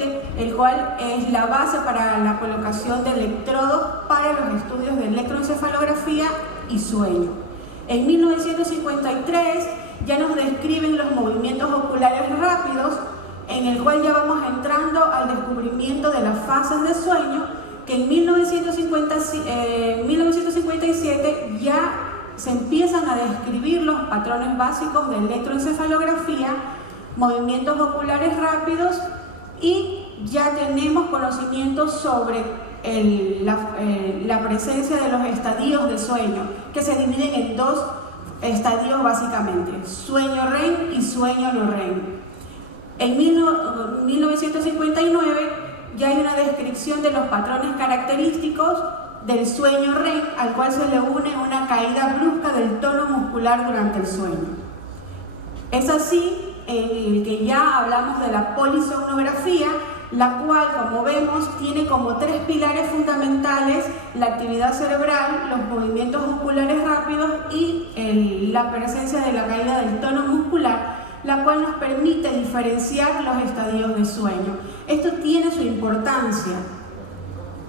frecuente, el cual es la base para la colocación de electrodos para los estudios de electroencefalografía y sueño. En 1953 ya nos describen los movimientos oculares rápidos, en el cual ya vamos entrando al descubrimiento de las fases de sueño, que en 1957 ya se empiezan a describir los patrones básicos de electroencefalografía, movimientos oculares rápidos, y ya tenemos conocimientos sobre la presencia de los estadios de sueño, que se dividen en dos estadios básicamente: sueño REM y sueño no REM. En 1959 ya hay una descripción de los patrones característicos del sueño REM, al cual se le une una caída brusca del tono muscular durante el sueño. Es así en el que ya hablamos de la polisomnografía, la cual, como vemos, tiene como tres pilares fundamentales: la actividad cerebral, los movimientos oculares rápidos y la presencia de la caída del tono muscular, la cual nos permite diferenciar los estadios de sueño. Esto tiene su importancia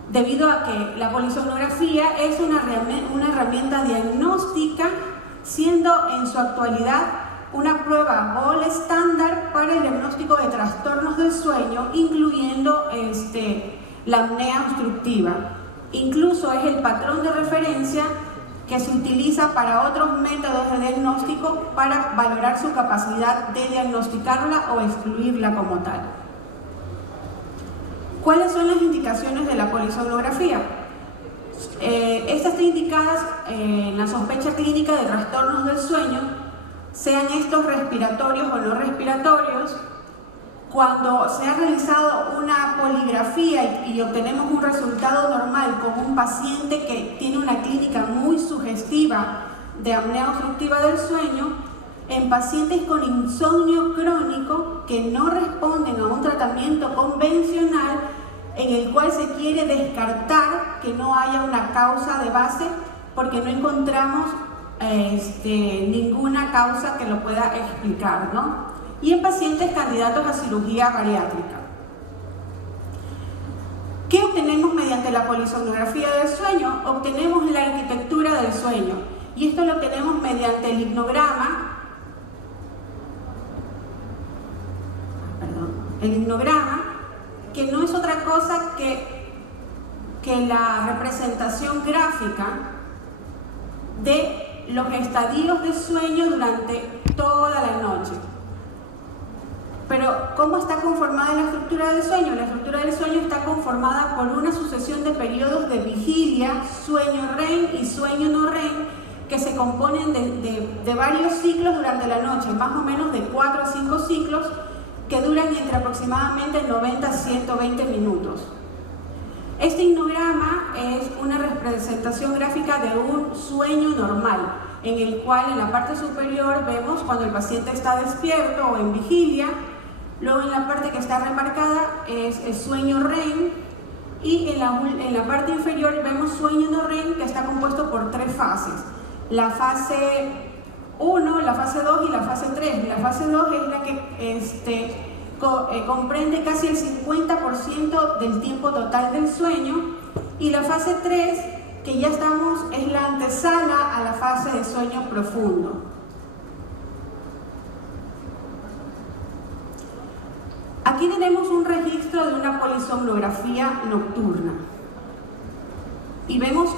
debido a que la polisomnografía es una herramienta diagnóstica, siendo en su actualidad una prueba gold estándar para el diagnóstico de trastornos del sueño, incluyendo la apnea obstructiva. Incluso es el patrón de referencia que se utiliza para otros métodos de diagnóstico para valorar su capacidad de diagnosticarla o excluirla como tal. ¿Cuáles son las indicaciones de la polisomnografía? Estas están indicadas en la sospecha clínica de trastornos del sueño, sean estos respiratorios o no respiratorios. Cuando se ha realizado una poligrafía y obtenemos un resultado normal con un paciente que tiene una clínica muy sugestiva de apnea obstructiva del sueño, en pacientes con insomnio crónico que no responden a un tratamiento convencional, en el cual se quiere descartar que no haya una causa de base porque no encontramos ninguna causa que lo pueda explicar, ¿no? Y en pacientes candidatos a cirugía bariátrica. ¿Qué obtenemos mediante la polisomnografía del sueño? Obtenemos la arquitectura del sueño, y esto lo obtenemos mediante el hipnograma. El hipnograma, que no es otra cosa que la representación gráfica de los estadios de sueño durante toda la noche. Pero, ¿cómo está conformada la estructura del sueño? La estructura del sueño está conformada por una sucesión de periodos de vigilia, sueño REM y sueño no REM, que se componen de varios ciclos durante la noche, más o menos de 4 a 5 ciclos, que duran entre aproximadamente 90 a 120 minutos. Este hipnograma es una representación gráfica de un sueño normal, en el cual en la parte superior vemos cuando el paciente está despierto o en vigilia. Luego en la parte que está remarcada es el sueño REM, y en la parte inferior vemos sueño no REM, que está compuesto por 3 fases: la fase 1, la fase 2 y la fase 3. La fase 2 es la que comprende casi el 50% del tiempo total del sueño, y la fase 3, que ya estamos, es la antesala a la fase de sueño profundo. Aquí tenemos un registro de una polisomnografía nocturna, y vemos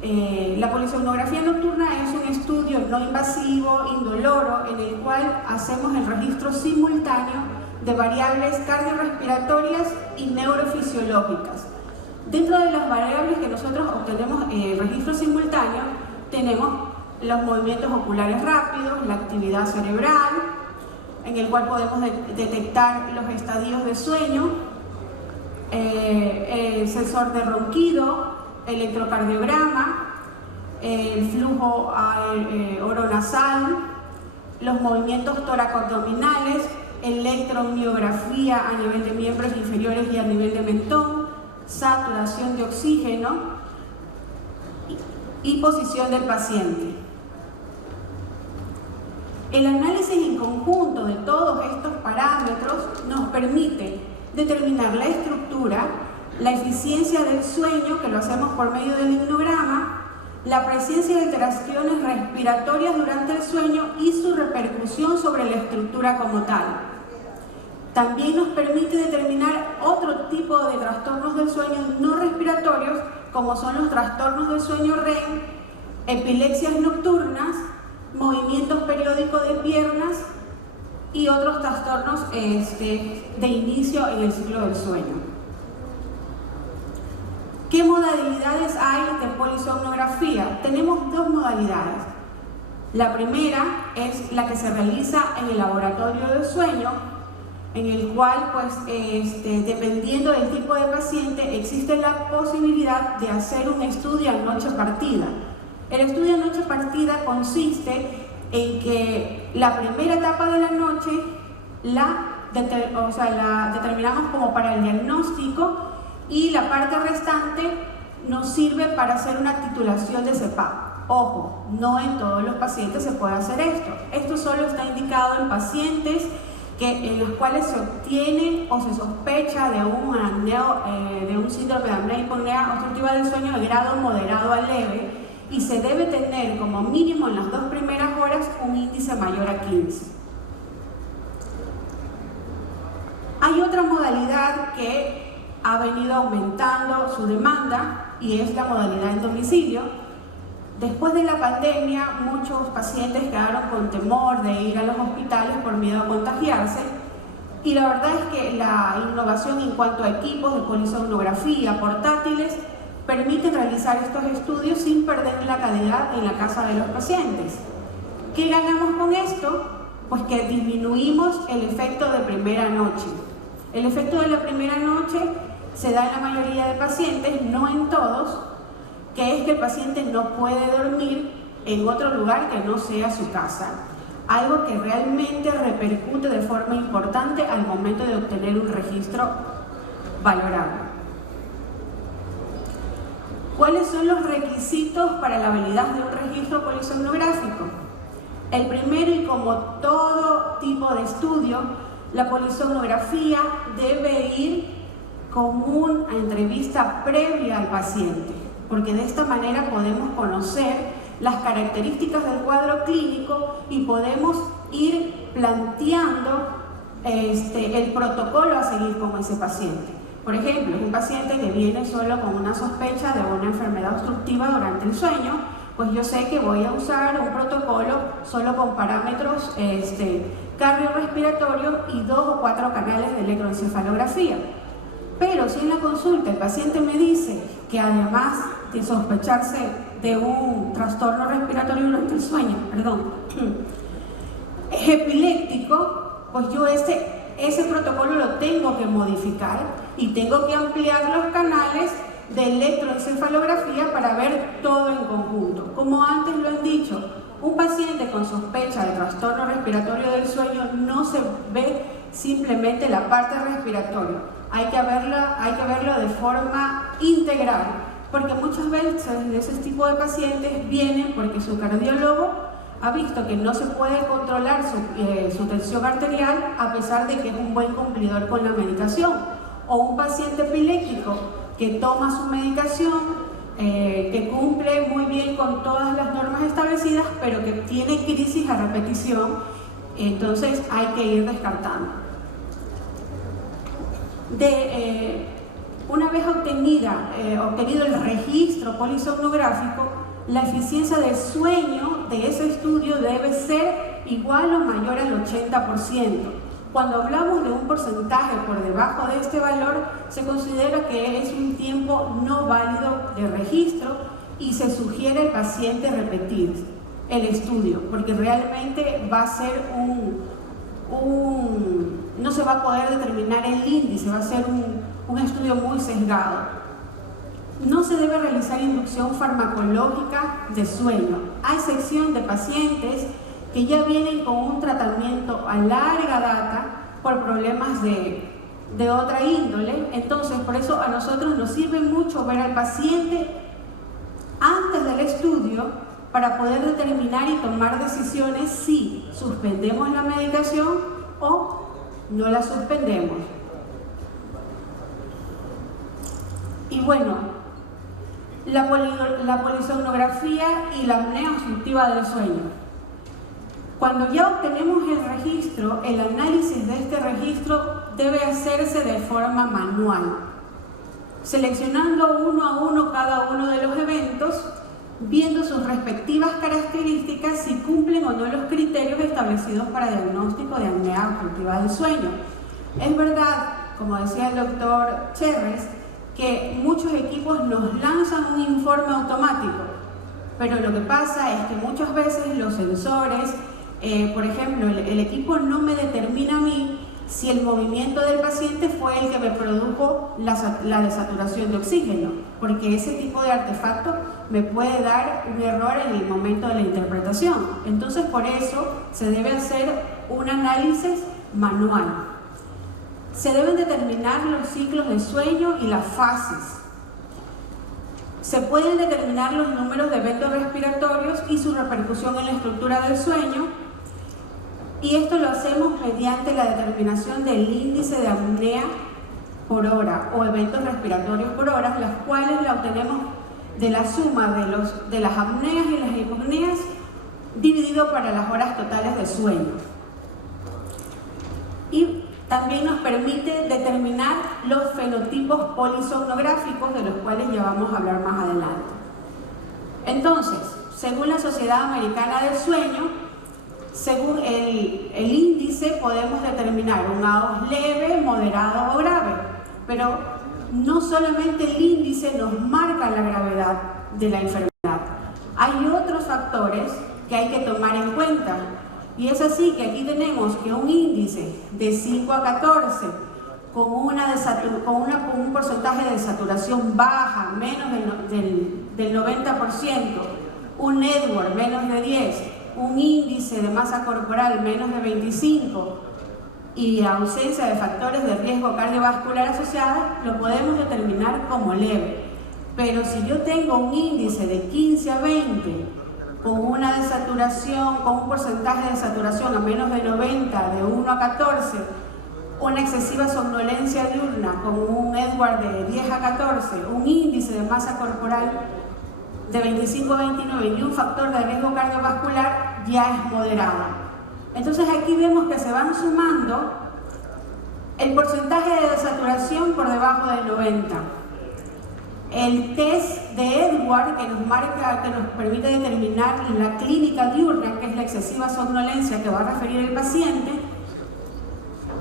la polisomnografía nocturna es un estudio no invasivo, indoloro, en el cual hacemos el registro simultáneo de variables cardiorrespiratorias y neurofisiológicas. Dentro de las variables que nosotros obtenemos en el registro simultáneo, tenemos los movimientos oculares rápidos, la actividad cerebral, en el cual podemos detectar los estadios de sueño, el sensor de ronquido, electrocardiograma, el flujo oronasal, los movimientos tóraco-abdominales, electromiografía a nivel de miembros inferiores y a nivel de mentón, saturación de oxígeno y posición del paciente. El análisis en conjunto de todos estos parámetros nos permite determinar la estructura, la eficiencia del sueño, que lo hacemos por medio del hipnograma, la presencia de alteraciones respiratorias durante el sueño y su repercusión sobre la estructura como tal. También nos permite determinar otro tipo de trastornos del sueño no respiratorios, como son los trastornos del sueño REM, epilepsias nocturnas, movimientos periódicos de piernas y otros trastornos de inicio en el ciclo del sueño. ¿Qué modalidades hay de polisomnografía? Tenemos dos modalidades. La primera es la que se realiza en el laboratorio del sueño, en el cual, pues, dependiendo del tipo de paciente, existe la posibilidad de hacer un estudio a noche partida. El estudio a noche partida consiste en que la primera etapa de la noche la determinamos como para el diagnóstico y la parte restante nos sirve para hacer una titulación de CEPAP. Ojo, no en todos los pacientes se puede hacer esto. Esto solo está indicado en pacientes en los cuales se obtiene o se sospecha de un síndrome de apnea hipopnea obstructiva del sueño de grado moderado a leve, y se debe tener como mínimo en las 2 primeras horas un índice mayor a 15. Hay otra modalidad que ha venido aumentando su demanda y es la modalidad en domicilio. Después de la pandemia, muchos pacientes quedaron con temor de ir a los hospitales por miedo a contagiarse, y la verdad es que la innovación en cuanto a equipos de polisomnografía portátiles permite realizar estos estudios sin perder la calidad en la casa de los pacientes. ¿Qué ganamos con esto? Pues que disminuimos el efecto de primera noche. El efecto de la primera noche se da en la mayoría de pacientes, no en todos, que es que el paciente no puede dormir en otro lugar que no sea su casa. Algo que realmente repercute de forma importante al momento de obtener un registro valorable. ¿Cuáles son los requisitos para la validez de un registro polisomnográfico? El primero, y como todo tipo de estudio, la polisomnografía debe ir con una entrevista previa al paciente, porque de esta manera podemos conocer las características del cuadro clínico y podemos ir planteando el protocolo a seguir con ese paciente. Por ejemplo, es un paciente que viene solo con una sospecha de una enfermedad obstructiva durante el sueño, pues yo sé que voy a usar un protocolo solo con parámetros cardiorrespiratorios y 2 o 4 canales de electroencefalografía. Pero si en la consulta el paciente me dice que además de sospecharse de un trastorno respiratorio durante el sueño, es epiléptico, pues yo ese protocolo lo tengo que modificar y tengo que ampliar los canales de electroencefalografía para ver todo en conjunto. Como antes lo han dicho, un paciente con sospecha de trastorno respiratorio del sueño no se ve simplemente la parte respiratoria, hay que verlo de forma integral, porque muchas veces ese tipo de pacientes vienen porque su cardiólogo ha visto que no se puede controlar su tensión arterial a pesar de que es un buen cumplidor con la medicación, o un paciente epiléptico que toma su medicación, que cumple muy bien con todas las normas establecidas, pero que tiene crisis a repetición, entonces hay que ir descartando. Una vez obtenido el registro polisomnográfico, la eficiencia del sueño de ese estudio debe ser igual o mayor al 80%. Cuando hablamos de un porcentaje por debajo de este valor, se considera que es un tiempo no válido de registro y se sugiere al paciente repetir el estudio, porque realmente va a ser no se va a poder determinar el índice, va a ser un estudio muy sesgado. No se debe realizar inducción farmacológica de sueño, a excepción de pacientes que ya vienen con un tratamiento a larga data por problemas de otra índole. Entonces, por eso a nosotros nos sirve mucho ver al paciente antes del estudio para poder determinar y tomar decisiones si suspendemos la medicación o no la suspendemos. Y bueno, la polisomnografía y la apnea obstructiva del sueño. Cuando ya obtenemos el registro, el análisis de este registro debe hacerse de forma manual, seleccionando uno a uno cada uno de los eventos, viendo sus respectivas características si cumplen o no los criterios establecidos para diagnóstico de apnea obstructiva del sueño. Es verdad, como decía el doctor Cherres, que muchos equipos nos lanzan un informe automático, pero lo que pasa es que muchas veces los sensores, por ejemplo, el equipo no me determina a mí si el movimiento del paciente fue el que me produjo la desaturación de oxígeno, porque ese tipo de artefacto me puede dar un error en el momento de la interpretación. Entonces, por eso se debe hacer un análisis manual. Se deben determinar los ciclos de sueño y las fases. Se pueden determinar los números de eventos respiratorios y su repercusión en la estructura del sueño. Y esto lo hacemos mediante la determinación del índice de apnea por hora o eventos respiratorios por hora, las cuales la obtenemos de la suma de las apneas y las hipopneas dividido para las horas totales de sueño. Y también nos permite determinar los fenotipos polisomnográficos, de los cuales ya vamos a hablar más adelante. Entonces, según la Sociedad Americana del Sueño, según el índice podemos determinar un AOS leve, moderado o grave, pero no solamente el índice nos marca la gravedad de la enfermedad. Hay otros factores que hay que tomar en cuenta. Y es así que aquí tenemos que un índice de 5 a 14 con un porcentaje de saturación baja, menos del 90%, un Edwards menos de 10, un índice de masa corporal menos de 25 y ausencia de factores de riesgo cardiovascular asociados, lo podemos determinar como leve. Pero si yo tengo un índice de 15 a 20, con una desaturación, con un porcentaje de saturación a menos de 90, de 1 a 14, una excesiva somnolencia diurna con un Edwards de 10 a 14, un índice de masa corporal de 25 a 29 y un factor de riesgo cardiovascular, ya es moderado. Entonces aquí vemos que se van sumando el porcentaje de desaturación por debajo del 90. El test de Edwards que nos permite determinar la clínica diurna, que es la excesiva somnolencia que va a referir el paciente,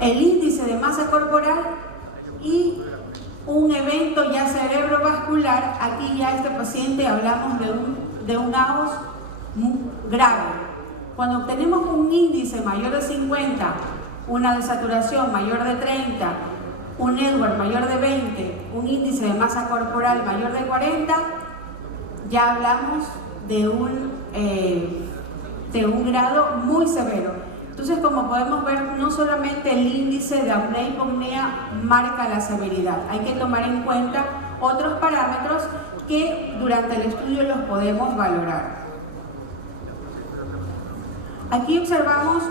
el índice de masa corporal y un evento ya cerebrovascular. Aquí ya este paciente hablamos de un AOS grave. Cuando obtenemos un índice mayor de 50, una desaturación mayor de 30, un Edwards mayor de 20, un índice de masa corporal mayor de 40, ya hablamos de un grado muy severo. Entonces, como podemos ver, no solamente el índice de apnea y hipopnea marca la severidad, hay que tomar en cuenta otros parámetros que durante el estudio los podemos valorar. Aquí observamos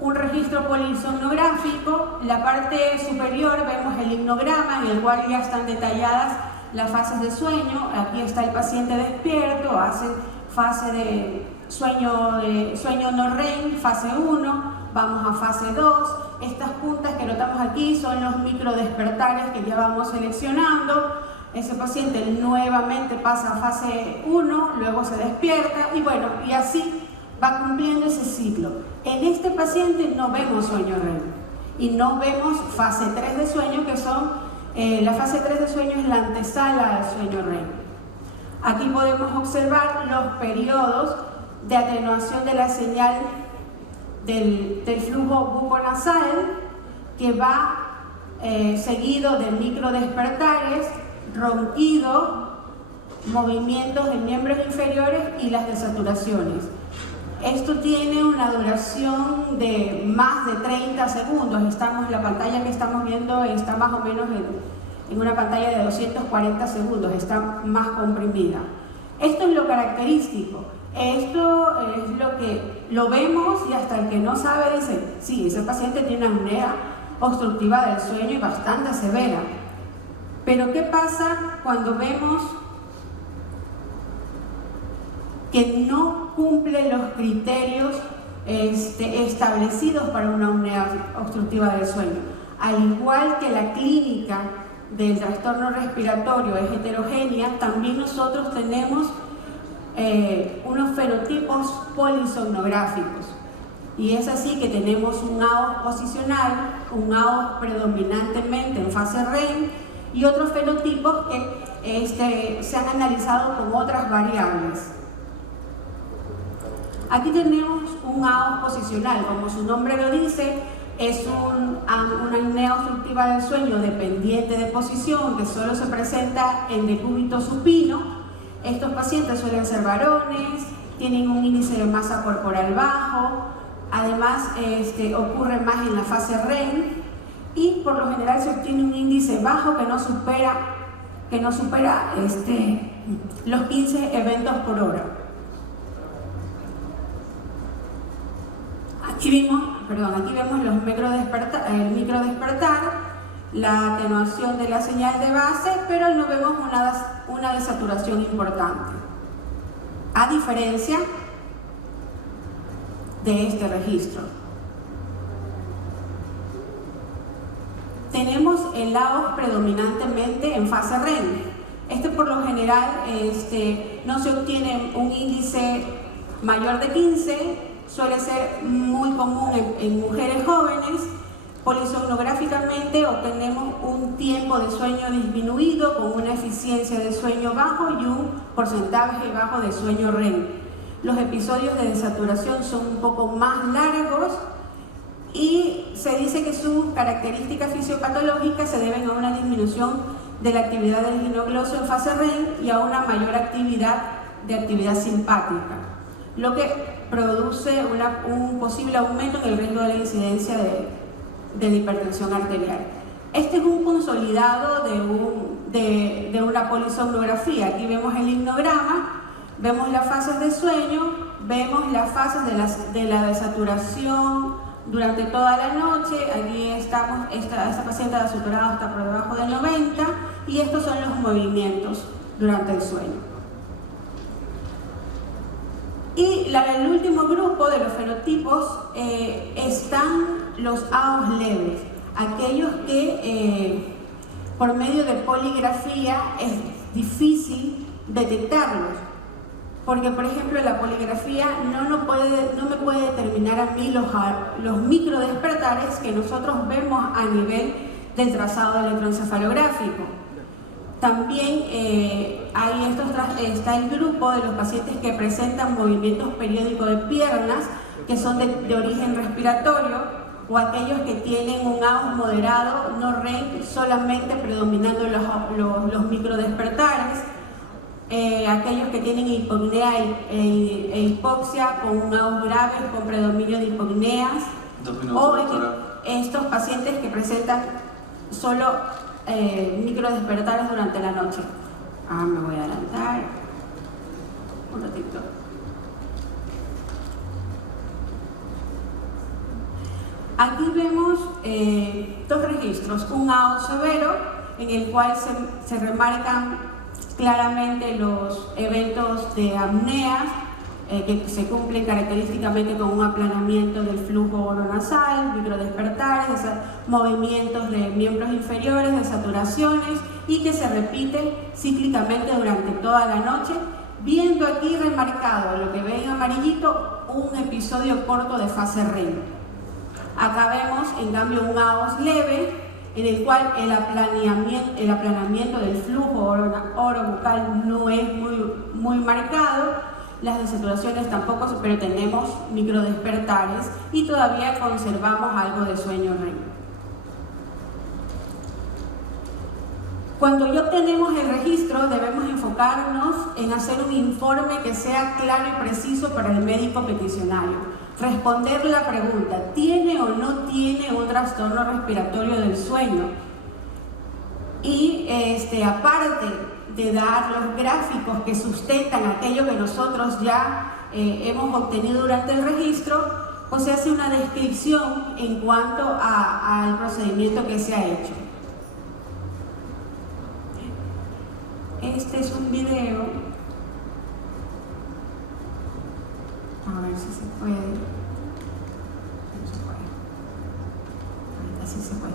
un registro polisomnográfico. La parte superior vemos el himnograma en el cual ya están detalladas las fases de sueño. Aquí está el paciente despierto, hace fase de sueño no REM, fase 1, vamos a fase 2. Estas puntas que notamos aquí son los microdespertares que ya vamos seleccionando. Ese paciente nuevamente pasa a fase 1, luego se despierta y bueno, y así va cumpliendo ese ciclo. En este paciente no vemos sueño REM y no vemos fase 3 de sueño, que son, la fase 3 de sueño es la antesala al sueño REM. Aquí podemos observar los periodos de atenuación de la señal del flujo buconasal, que va seguido de microdespertares, ronquido, movimientos de miembros inferiores y las desaturaciones. Esto tiene una duración de más de 30 segundos. La pantalla que estamos viendo está más o menos en una pantalla de 240 segundos, está más comprimida. Esto es lo característico. Esto es lo que lo vemos y hasta el que no sabe dice, sí, ese paciente tiene una apnea obstructiva del sueño y bastante severa. Pero ¿qué pasa cuando vemos que no cumple los criterios establecidos para una apnea obstructiva del sueño? Al igual que la clínica del trastorno respiratorio es heterogénea, también nosotros tenemos unos fenotipos polisomnográficos. Y es así que tenemos un AOS posicional, un AOS predominantemente en fase REM y otros fenotipos que se han analizado con otras variables. Aquí tenemos un AOS posicional, como su nombre lo dice, es una apnea obstructiva del sueño dependiente de posición que solo se presenta en decúbito supino. Estos pacientes suelen ser varones, tienen un índice de masa corporal bajo, además ocurre más en la fase REM y por lo general se obtiene un índice bajo que no supera los 15 eventos por hora. Aquí vemos el microdespertar, la atenuación de la señal de base, pero no vemos una desaturación importante, a diferencia de este registro. Tenemos el AOS predominantemente en fase REM. Por lo general no se obtiene un índice mayor de 15, suele ser muy común en mujeres jóvenes. Polisomnográficamente obtenemos un tiempo de sueño disminuido con una eficiencia de sueño bajo y un porcentaje bajo de sueño REM. Los episodios de desaturación son un poco más largos y se dice que sus características fisiopatológicas se deben a una disminución de la actividad del ginogloso en fase REM y a una mayor actividad simpática, lo que produce un posible aumento en el riesgo de la incidencia de la hipertensión arterial. Este es un consolidado de una polisomnografía. Aquí vemos el himnograma, vemos las fases de sueño, vemos las fases de la desaturación durante toda la noche. Aquí estamos, esta paciente desaturada está por debajo de 90 y estos son los movimientos durante el sueño. Y el último grupo de los fenotipos están los AOS leves, aquellos que por medio de poligrafía es difícil detectarlos, porque por ejemplo la poligrafía no me puede determinar a mí los microdespertares que nosotros vemos a nivel del trazado electroencefalográfico. También está el grupo de los pacientes que presentan movimientos periódicos de piernas que son de origen respiratorio, o aquellos que tienen un AOS moderado, no REM, solamente predominando los microdespertares, aquellos que tienen hipopnea e hipoxia con un AOS grave con predominio de hipopneas, o estos pacientes que presentan solo microdespertares durante la noche. Me voy a adelantar un ratito. Aquí vemos dos registros, un AOS severo en el cual se remarcan claramente los eventos de apneas que se cumplen característicamente con un aplanamiento del flujo oronasal, microdespertares, movimientos de miembros inferiores, desaturaciones, y que se repite cíclicamente durante toda la noche, viendo aquí remarcado, lo que ven en amarillito, un episodio corto de fase REM. Acá vemos en cambio un AOS leve en el cual el aplanamiento del flujo orobucal no es muy marcado, las desaturaciones tampoco, pero tenemos microdespertares y todavía conservamos algo de sueño REM. Cuando ya obtenemos el registro, debemos enfocarnos en hacer un informe que sea claro y preciso para el médico peticionario. Responder la pregunta, ¿tiene o no tiene un trastorno respiratorio del sueño? Y aparte de dar los gráficos que sustentan aquello que nosotros ya hemos obtenido durante el registro, pues se hace una descripción en cuanto al procedimiento que se ha hecho. Este es un video. A ver si se puede. No se puede. Ahorita sí se puede.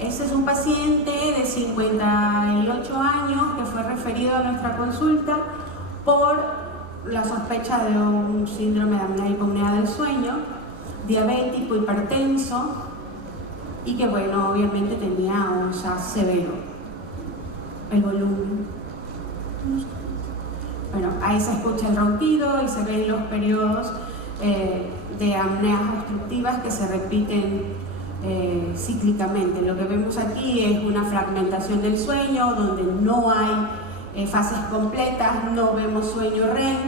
Este es un paciente de 58 años que fue referido a nuestra consulta por la sospecha de un síndrome de apnea y hipopnea del sueño, diabético, hipertenso, y que, bueno, obviamente tenía un SAS severo. El volumen. Bueno, ahí se escucha el ronquido y se ven los periodos de apneas obstructivas que se repiten cíclicamente. Lo que vemos aquí es una fragmentación del sueño donde no hay fases completas, no vemos sueño REM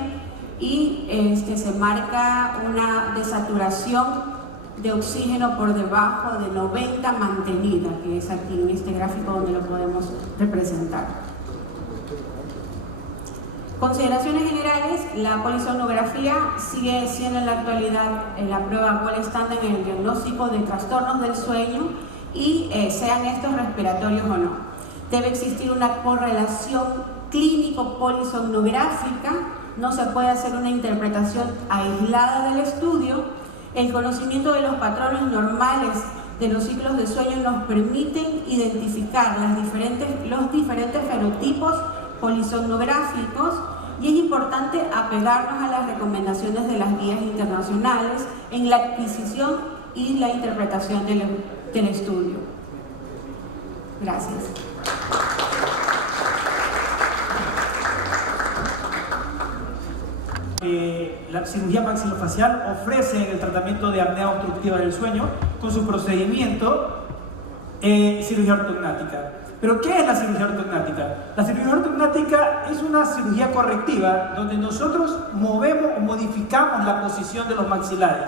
y se marca una desaturación de oxígeno por debajo de 90 mantenida, que es aquí en este gráfico donde lo podemos representar. Consideraciones generales: la polisomnografía sigue siendo en la actualidad la prueba gold estándar en el diagnóstico de trastornos del sueño y sean estos respiratorios o no. Debe existir una correlación clínico-polisomnográfica, no se puede hacer una interpretación aislada del estudio. El conocimiento de los patrones normales de los ciclos de sueño nos permiten identificar los diferentes fenotipos polisomnográficos y es importante apegarnos a las recomendaciones de las guías internacionales en la adquisición y la interpretación del estudio. Gracias. La cirugía maxilofacial ofrece el tratamiento de apnea obstructiva del sueño con su procedimiento cirugía ortognática. ¿Pero qué es la cirugía ortognática? La cirugía ortognática es una cirugía correctiva donde nosotros movemos o modificamos la posición de los maxilares.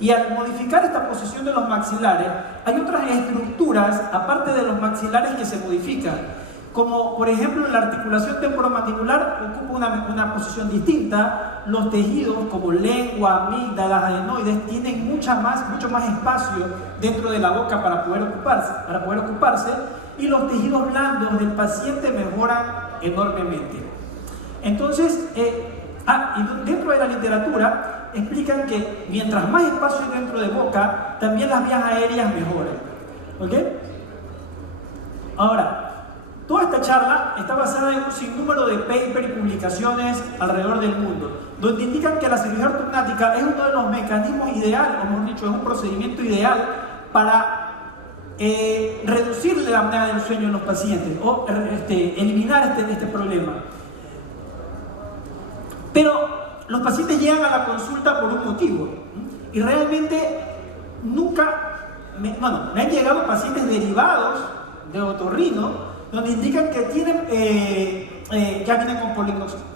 Y al modificar esta posición de los maxilares, hay otras estructuras aparte de los maxilares que se modifican. Como por ejemplo la articulación temporomandibular ocupa una posición distinta, los tejidos como lengua, amígdalas, adenoides tienen mucho más espacio dentro de la boca para poder ocuparse y los tejidos blandos del paciente mejoran enormemente. Entonces, y dentro de la literatura explican que mientras más espacio hay dentro de boca, también las vías aéreas mejoran. ¿Ok? Ahora, toda esta charla está basada en un sinnúmero de papers y publicaciones alrededor del mundo, donde indican que la cirugía ortognática es uno de los mecanismos ideales, o mejor dicho, es un procedimiento ideal para reducir la apnea del sueño en los pacientes o eliminar este problema. Pero los pacientes llegan a la consulta por un motivo y realmente me han llegado pacientes derivados de otorrino donde indican que ya vienen con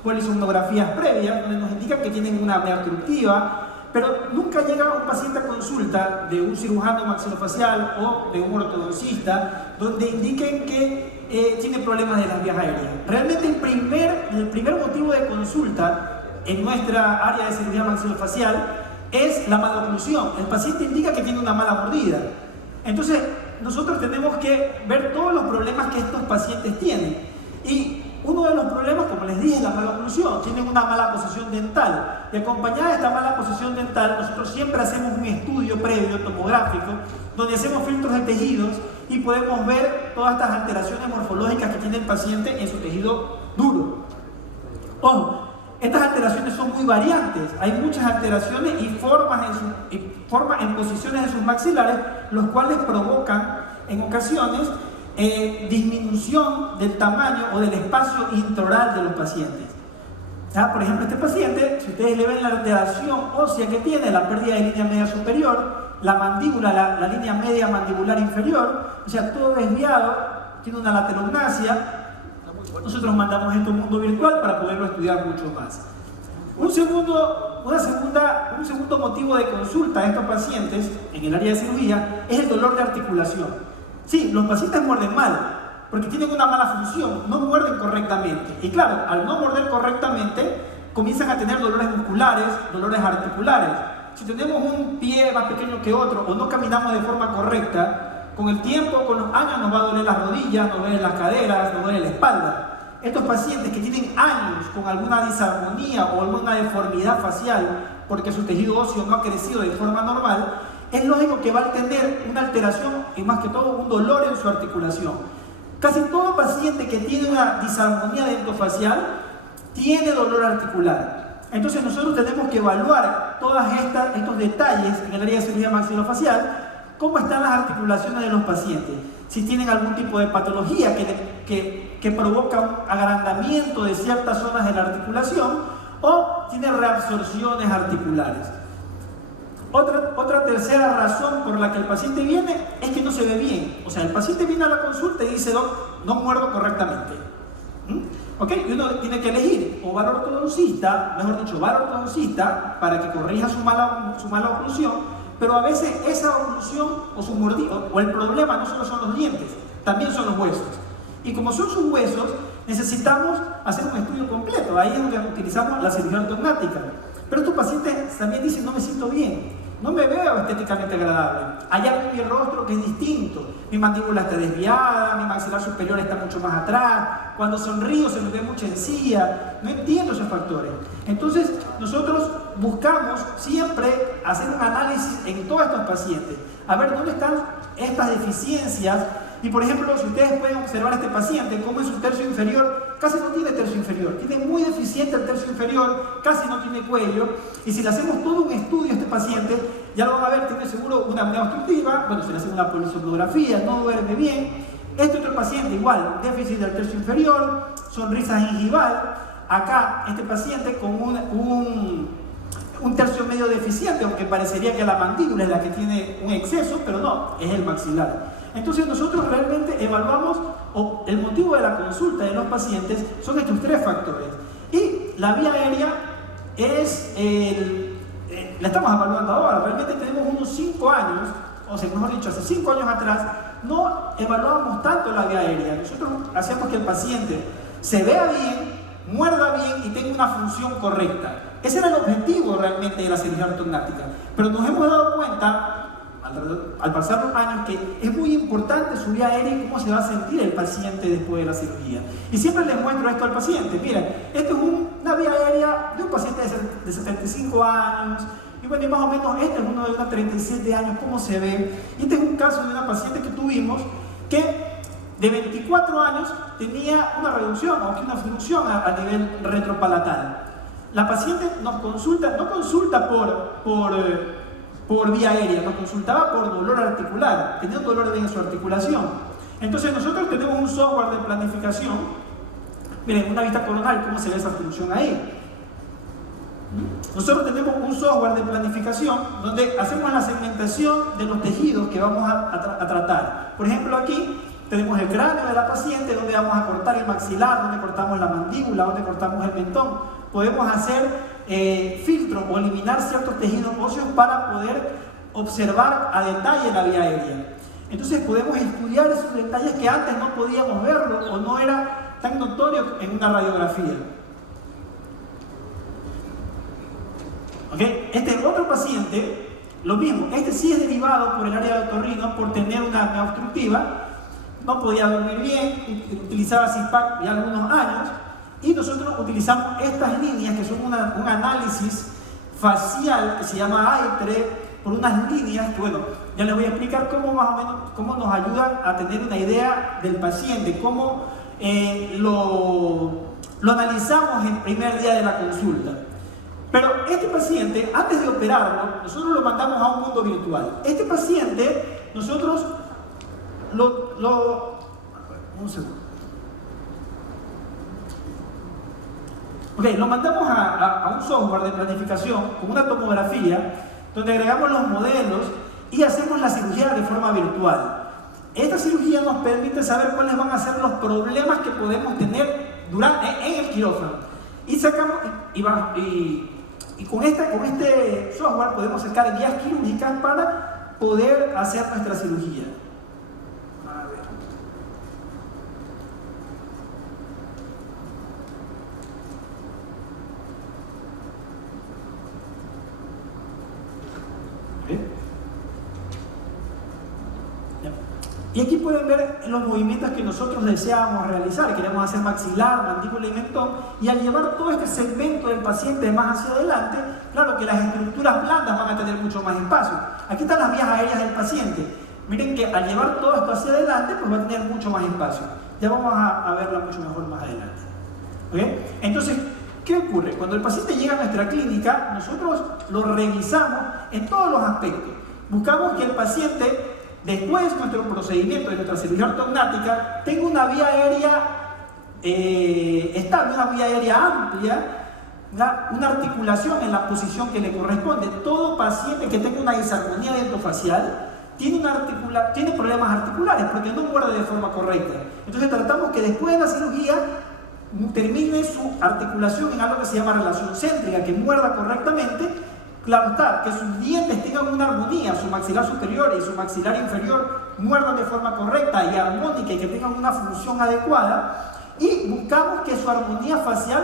polisomnografías previas, donde nos indican que tienen una apnea obstructiva, pero nunca llega un paciente a consulta de un cirujano maxilofacial o de un ortodoncista donde indiquen que tiene problemas de las vías aéreas. Realmente el primer motivo de consulta en nuestra área de cirugía maxilofacial es la maloclusión. El paciente indica que tiene una mala mordida. Entonces, nosotros tenemos que ver todos los problemas que estos pacientes tienen. Y uno de los problemas, como les dije, es la maloclusión. Tienen una mala posición dental. Y acompañada de esta mala posición dental, nosotros siempre hacemos un estudio previo tomográfico donde hacemos filtros de tejidos y podemos ver todas estas alteraciones morfológicas que tiene el paciente en su tejido duro. Ojo, estas alteraciones son muy variantes. Hay muchas alteraciones y formas en posiciones de sus maxilares, los cuales provocan en ocasiones disminución del tamaño o del espacio intraoral de los pacientes. Por ejemplo, este paciente, si ustedes le ven la alteración ósea que tiene, la pérdida de línea media superior, la mandíbula, la línea media mandibular inferior, o sea, todo desviado, tiene una laterognasia. Nosotros mandamos esto a un mundo virtual para poderlo estudiar mucho más. Un segundo motivo de consulta a estos pacientes en el área de cirugía es el dolor de articulación. Sí, los pacientes muerden mal, porque tienen una mala función, no muerden correctamente. Y claro, al no morder correctamente, comienzan a tener dolores musculares, dolores articulares. Si tenemos un pie más pequeño que otro o no caminamos de forma correcta, con el tiempo, con los años, nos va a doler las rodillas, nos duelen las caderas, nos duele la espalda. estos pacientes que tienen años con alguna disarmonía o alguna deformidad facial porque su tejido óseo no ha crecido de forma normal, es lógico que va a tener una alteración y más que todo un dolor en su articulación. Casi todo paciente que tiene una disarmonía dentofacial tiene dolor articular. Entonces nosotros tenemos que evaluar todos estos detalles en el área de cirugía maxilofacial, cómo están las articulaciones de los pacientes, si tienen algún tipo de patología que provoca un agrandamiento de ciertas zonas de la articulación o tiene reabsorciones articulares. Otra tercera razón por la que el paciente viene es que no se ve bien. O sea, el paciente viene a la consulta y dice, "Doc, no muerdo correctamente". ¿Ok? Y uno tiene que elegir o va al ortodoncista, mejor dicho, va al ortodoncista para que corrija su mala oclusión, pero a veces esa oclusión o su mordido o el problema no solo son los dientes, también son los huesos. Y como son sus huesos, necesitamos hacer un estudio completo. Ahí es donde utilizamos la cirugía ortognática. Pero estos pacientes también dicen, no me siento bien, no me veo estéticamente agradable. Hay algo en mi rostro que es distinto. Mi mandíbula está desviada, mi maxilar superior está mucho más atrás, cuando sonrío se me ve mucha encía. No entiendo esos factores. Entonces, nosotros buscamos siempre hacer un análisis en todos estos pacientes, a ver dónde están estas deficiencias. Y por ejemplo, si ustedes pueden observar a este paciente, cómo en su tercio inferior casi no tiene tercio inferior, tiene muy deficiente el tercio inferior, casi no tiene cuello, y si le hacemos todo un estudio a este paciente, ya lo van a ver, tiene seguro una apnea obstructiva, bueno, se le hace una polisomnografía, no duerme bien. Este otro paciente igual, déficit del tercio inferior, sonrisa gingival. Acá, este paciente con un tercio medio deficiente, aunque parecería que la mandíbula es la que tiene un exceso, pero no, es el maxilar. Entonces nosotros realmente evaluamos, o el motivo de la consulta de los pacientes son estos tres factores. Y la vía aérea es, la estamos evaluando ahora, realmente tenemos unos 5 años, o sea, mejor dicho, hace 5 años atrás, no evaluábamos tanto la vía aérea. Nosotros hacíamos que el paciente se vea bien, muerda bien y tenga una función correcta. Ese era el objetivo realmente de la cirugía ortognática. Pero nos hemos dado cuenta, al pasar los años, que es muy importante su vía aérea y cómo se va a sentir el paciente después de la cirugía. Y siempre les muestro esto al paciente. Miren, esto es una vía aérea de un paciente de 75 años. Y bueno, y más o menos este es uno de unos 37 años, cómo se ve. Y este es un caso de una paciente que tuvimos que de 24 años tenía una reducción, aunque una función a nivel retropalatal. La paciente nos consulta, no consulta por vía aérea, nos consultaba por dolor articular, tenía un dolor en su articulación. Entonces nosotros tenemos un software de planificación. Miren, una vista coronal, cómo se ve esa función ahí. Nosotros tenemos un software de planificación donde hacemos la segmentación de los tejidos que vamos a tratar. Por ejemplo, aquí tenemos el cráneo de la paciente, donde vamos a cortar el maxilar, donde cortamos la mandíbula, donde cortamos el mentón. Podemos hacer filtros o eliminar ciertos tejidos óseos para poder observar a detalle la vía aérea. Entonces podemos estudiar esos detalles que antes no podíamos verlo o no era tan notorio en una radiografía. ¿Okay? Este otro paciente, lo mismo, este sí es derivado por el área de otorrino por tener una apnea obstructiva, no podía dormir bien, utilizaba CPAP ya algunos años, y nosotros utilizamos estas líneas que son un análisis facial que se llama AITRE, por unas líneas que, bueno, ya les voy a explicar cómo más o menos cómo nos ayudan a tener una idea del paciente, cómo lo analizamos el primer día de la consulta. Pero este paciente, antes de operarlo, nosotros lo mandamos a un mundo virtual. Este paciente, nosotros un segundo. Lo mandamos a un software de planificación con una tomografía donde agregamos los modelos y hacemos la cirugía de forma virtual. Esta cirugía nos permite saber cuáles van a ser los problemas que podemos tener en el quirófano. Y sacamos, y con este software podemos sacar guías quirúrgicas para poder hacer nuestra cirugía. A ver. Y aquí pueden ver los movimientos que nosotros deseábamos realizar. Queremos hacer maxilar, mandíbula y mentón. Y al llevar todo este segmento del paciente más hacia adelante, claro que las estructuras blandas van a tener mucho más espacio. Aquí están las vías aéreas del paciente. Miren que al llevar todo esto hacia adelante, pues va a tener mucho más espacio. Ya vamos a verla mucho mejor más adelante. ¿Okay? Entonces, ¿qué ocurre? Cuando el paciente llega a nuestra clínica, nosotros lo revisamos en todos los aspectos. Buscamos que el paciente, después de nuestro procedimiento, de nuestra cirugía ortognática, tenga una vía aérea estable, una vía aérea amplia, una articulación en la posición que le corresponde. Todo paciente que tenga una disarmonía dentofacial tiene problemas articulares porque no muerde de forma correcta. Entonces tratamos que después de la cirugía termine su articulación en algo que se llama relación céntrica, que muerda correctamente. Claro está, que sus dientes tengan una armonía, su maxilar superior y su maxilar inferior muerdan de forma correcta y armónica y que tengan una función adecuada. Y buscamos que su armonía facial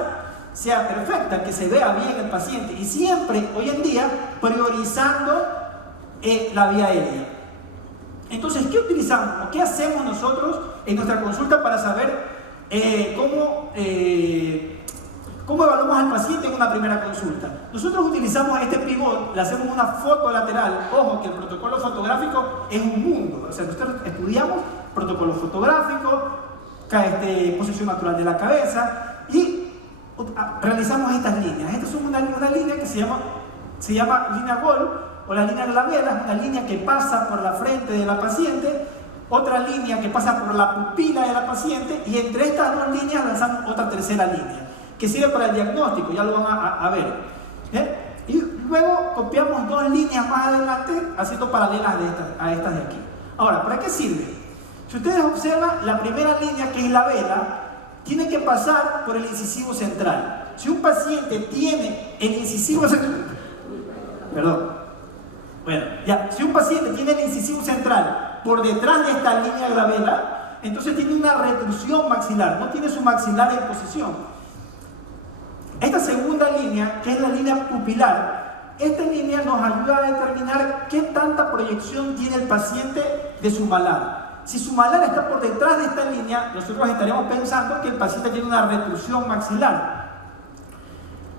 sea perfecta, que se vea bien el paciente. Y siempre, hoy en día, priorizando la vía aérea. Entonces, ¿qué utilizamos o qué hacemos nosotros en nuestra consulta para saber cómo evaluamos al paciente en una primera consulta? Nosotros utilizamos este pivot, le hacemos una foto lateral. Ojo que el protocolo fotográfico es un mundo. O sea, nosotros estudiamos protocolo fotográfico, posición natural de la cabeza y realizamos estas líneas. Estas son una línea que se llama línea Gold o la línea de la vela, una línea que pasa por la frente de la paciente, otra línea que pasa por la pupila de la paciente y entre estas dos líneas lanzamos otra tercera línea que sirve para el diagnóstico, ya lo van a ver. Y luego copiamos dos líneas más adelante haciendo paralelas a estas de aquí. Ahora, ¿para qué sirve? Si ustedes observan, la primera línea, que es la vela, tiene que pasar por el incisivo central. Si un paciente tiene el incisivo central, si un paciente tiene el incisivo central por detrás de esta línea de la vela, entonces tiene una retrusión maxilar, no tiene su maxilar en posición. Esta segunda línea, que es la línea pupilar, esta línea nos ayuda a determinar qué tanta proyección tiene el paciente de su malar. Si su malar está por detrás de esta línea, nosotros estaremos pensando que el paciente tiene una retrusión maxilar.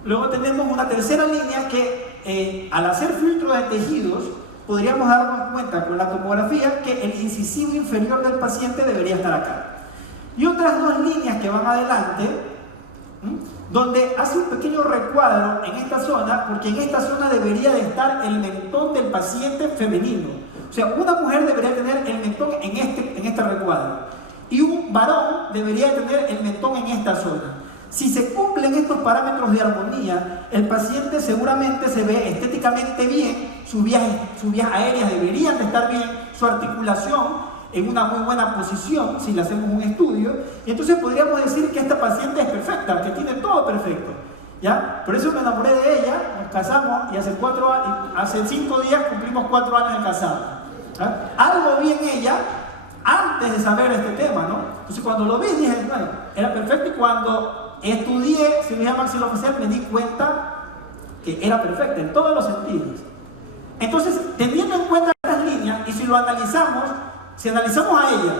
Luego tenemos una tercera línea que al hacer filtro de tejidos podríamos darnos cuenta con la tomografía que el incisivo inferior del paciente debería estar acá. Y otras dos líneas que van adelante, donde hace un pequeño recuadro en esta zona, porque en esta zona debería de estar el mentón del paciente femenino. O sea, una mujer debería tener el mentón en este recuadro y un varón debería tener el mentón en esta zona. Si se cumplen estos parámetros de armonía, el paciente seguramente se ve estéticamente bien, sus vías aéreas deberían de estar bien, su articulación en una muy buena posición, si le hacemos un estudio, y entonces podríamos decir que esta paciente es perfecta, que tiene todo perfecto. ¿Ya? Por eso me enamoré de ella, nos casamos y hace 5 días cumplimos 4 años de casados. ¿Ya? Algo vi en ella antes de saber este tema, ¿no? Entonces cuando lo vi dije, bueno, era perfecto, y cuando estudié cirugía maxilofacial me di cuenta que era perfecta en todos los sentidos. Entonces, teniendo en cuenta estas líneas, y si lo analizamos, si analizamos a ella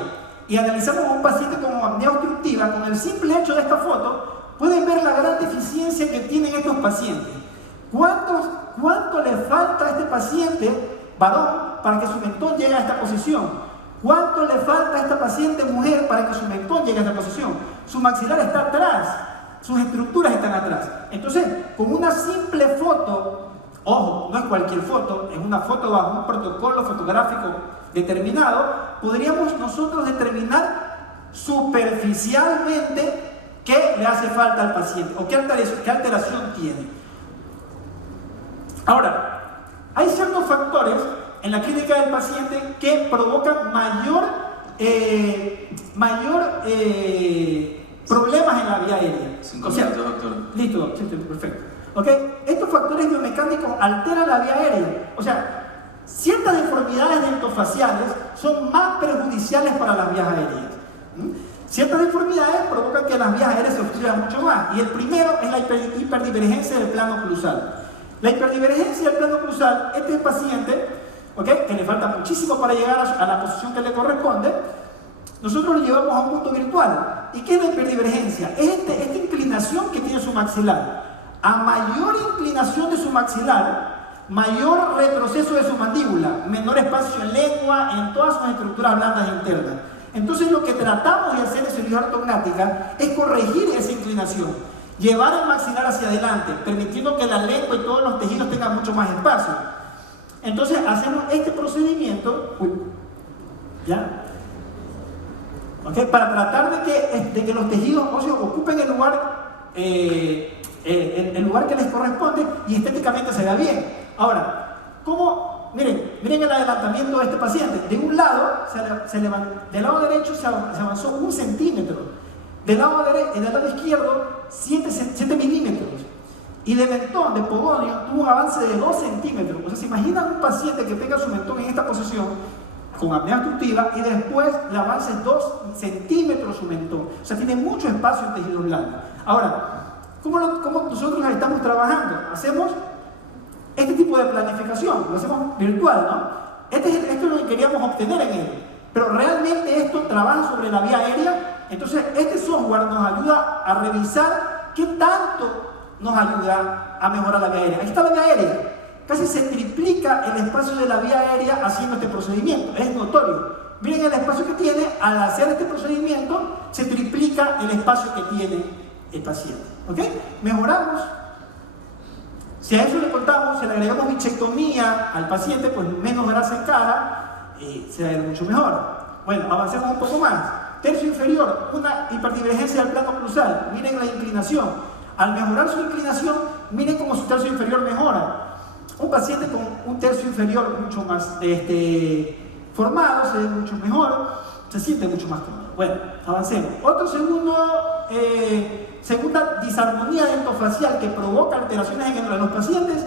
y analizamos a un paciente con apnea obstructiva, con el simple hecho de esta foto, pueden ver la gran deficiencia que tienen estos pacientes. ¿Cuánto le falta a este paciente varón para que su mentón llegue a esta posición? ¿Cuánto le falta a esta paciente mujer para que su mentón llegue a esta posición? Su maxilar está atrás, sus estructuras están atrás. Entonces, con una simple foto, ojo, no es cualquier foto, es una foto bajo un protocolo fotográfico determinado, podríamos nosotros determinar superficialmente qué le hace falta al paciente o qué alteración tiene. Ahora, hay ciertos factores en la clínica del paciente que provocan mayor problemas en la vía aérea. 5 minutos, doctor. Listo, sí, perfecto. ¿Okay? Estos factores biomecánicos alteran la vía aérea. O sea, ciertas deformidades dentofaciales son más perjudiciales para las vías aéreas. Ciertas deformidades provocan que las vías aéreas se obstruyan mucho más. Y el primero es la hiperdivergencia del plano oclusal. La hiperdivergencia del plano oclusal, este paciente ¿ok? Que le falta muchísimo para llegar a la posición que le corresponde, nosotros lo llevamos a un punto virtual. ¿Y qué es la hiperdivergencia? Es esta inclinación que tiene su maxilar. A mayor inclinación de su maxilar, mayor retroceso de su mandíbula, menor espacio en lengua, en todas sus estructuras blandas internas. Entonces lo que tratamos de hacer en cirugía ortognática es corregir esa inclinación, llevar el maxilar hacia adelante, permitiendo que la lengua y todos los tejidos tengan mucho más espacio. Entonces hacemos este procedimiento, ¿ya? ¿Okay? Para tratar de que los tejidos óseos ocupen el lugar que les corresponde y estéticamente se vea bien. Ahora, ¿cómo? Miren el adelantamiento de este paciente. De un lado, del lado derecho se avanzó 1 centímetro. Del lado izquierdo, 7 milímetros. Y de mentón, de pogonio, tuvo un avance de 2 centímetros. O sea, ¿se imaginan un paciente que pega su mentón en esta posición con apnea obstructiva y después le avance 2 centímetros su mentón? O sea, tiene mucho espacio en tejido blando. Ahora, ¿cómo nosotros estamos trabajando? Hacemos este tipo de planificación, lo hacemos virtual, ¿no? Esto es lo que queríamos obtener en él. Pero realmente esto trabaja sobre la vía aérea. Entonces, este software nos ayuda a revisar qué tanto nos ayuda a mejorar la vía aérea. Ahí está la vía aérea. Casi se triplica el espacio de la vía aérea haciendo este procedimiento. Es notorio. Miren el espacio que tiene. Al hacer este procedimiento, se triplica el espacio que tiene el paciente. ¿Ok? Mejoramos. Si a eso le contamos, si le agregamos bichectomía al paciente, pues menos grasa en cara, se va a ver mucho mejor. Bueno, avancemos un poco más. Tercio inferior, una hiperdivergencia del plano cruzal. Miren la inclinación. Al mejorar su inclinación, miren cómo su tercio inferior mejora. Un paciente con un tercio inferior mucho más formado, se ve mucho mejor, se siente mucho más cómodo. Bueno, avancemos. Otro segunda disarmonía dentofacial que provoca alteraciones en los pacientes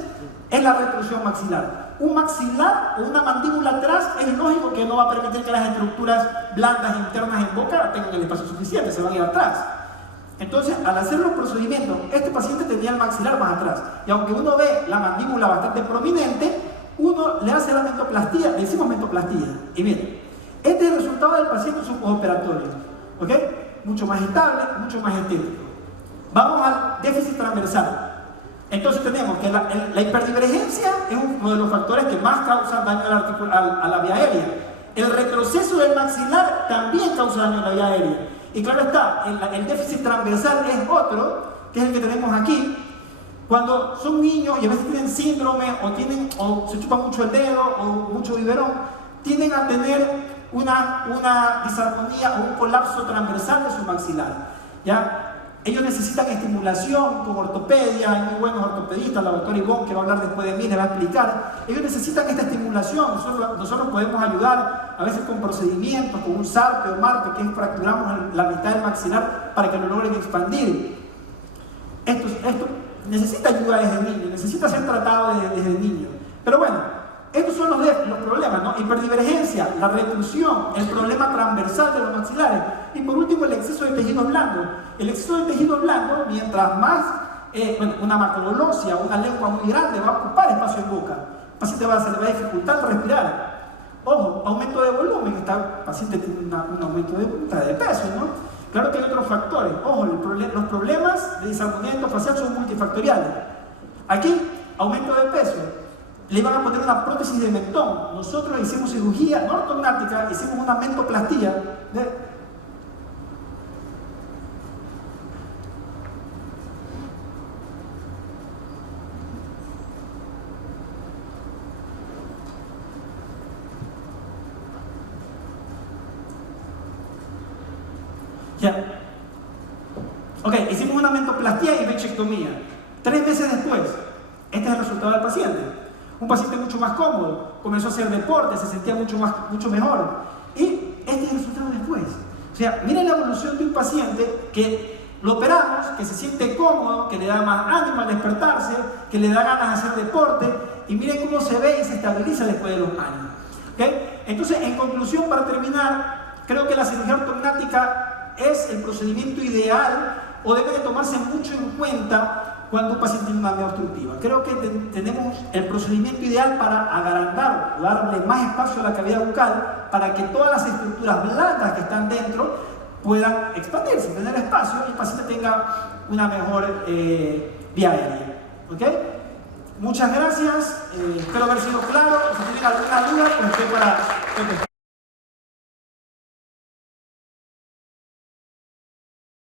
es la retrusión maxilar. Un maxilar o una mandíbula atrás es lógico que no va a permitir que las estructuras blandas internas en boca tengan el espacio suficiente, se van a ir atrás. Entonces, al hacer los procedimientos, este paciente tenía el maxilar más atrás. Y aunque uno ve la mandíbula bastante prominente, uno le hace la mentoplastía, le hicimos mentoplastía. Y miren, este es el resultado del paciente postoperatorio. ¿Ok? Mucho más estable, mucho más estético. Vamos al déficit transversal. Entonces tenemos que la hiperdivergencia es uno de los factores que más causa daño a la vía aérea. El retroceso del maxilar también causa daño a la vía aérea. Y claro está, el déficit transversal es otro, que es el que tenemos aquí. Cuando son niños y a veces tienen síndrome o se chupan mucho el dedo o mucho biberón, tienden a tener una disarmonía o un colapso transversal de su maxilar. ¿Ya? Ellos necesitan estimulación con ortopedia, hay muy buenos ortopedistas, la doctora Ivonne, que va a hablar después de mí, les va a explicar. Ellos necesitan esta estimulación, nosotros podemos ayudar a veces con procedimientos, con un sarpe o marpe, que es fracturamos la mitad del maxilar para que lo logren expandir. Esto necesita ayuda desde niño, necesita ser tratado desde niño. Pero bueno, estos son los problemas, ¿no? Hiperdivergencia, la reclusión, el problema transversal de los maxilares y por último el exceso de tejido blando. El exceso de tejido blando, mientras más una macrología, una lengua muy grande va a ocupar espacio en boca, el paciente se le va a dificultar respirar. Ojo, aumento de volumen, el paciente tiene un aumento de peso, ¿no? Claro que hay otros factores. Ojo, los problemas de disarmonía dentofacial son multifactoriales. Aquí, aumento de peso. Le iban a poner una prótesis de mentón. Nosotros hicimos cirugía no ortognática, hicimos una mentoplastía. Ya. Ok, hicimos una mentoplastía y bichectomía. 3 meses después, este es el resultado del paciente. Un paciente mucho más cómodo, comenzó a hacer deporte, se sentía mucho mejor. Y este es el resultado después. O sea, miren la evolución de un paciente que lo operamos, que se siente cómodo, que le da más ánimo al despertarse, que le da ganas de hacer deporte, y miren cómo se ve y se estabiliza después de los años. ¿Okay? Entonces, en conclusión, para terminar, creo que la cirugía ortognática es el procedimiento ideal o debe de tomarse mucho en cuenta cuando un paciente tiene una apnea obstructiva. Creo que tenemos el procedimiento ideal para agrandar o darle más espacio a la cavidad bucal para que todas las estructuras blandas que están dentro puedan expandirse, tener espacio y el paciente tenga una mejor vía aérea. ¿Ok? Muchas gracias, espero haber sido claro. Si tienen alguna duda, pues estoy para contestar.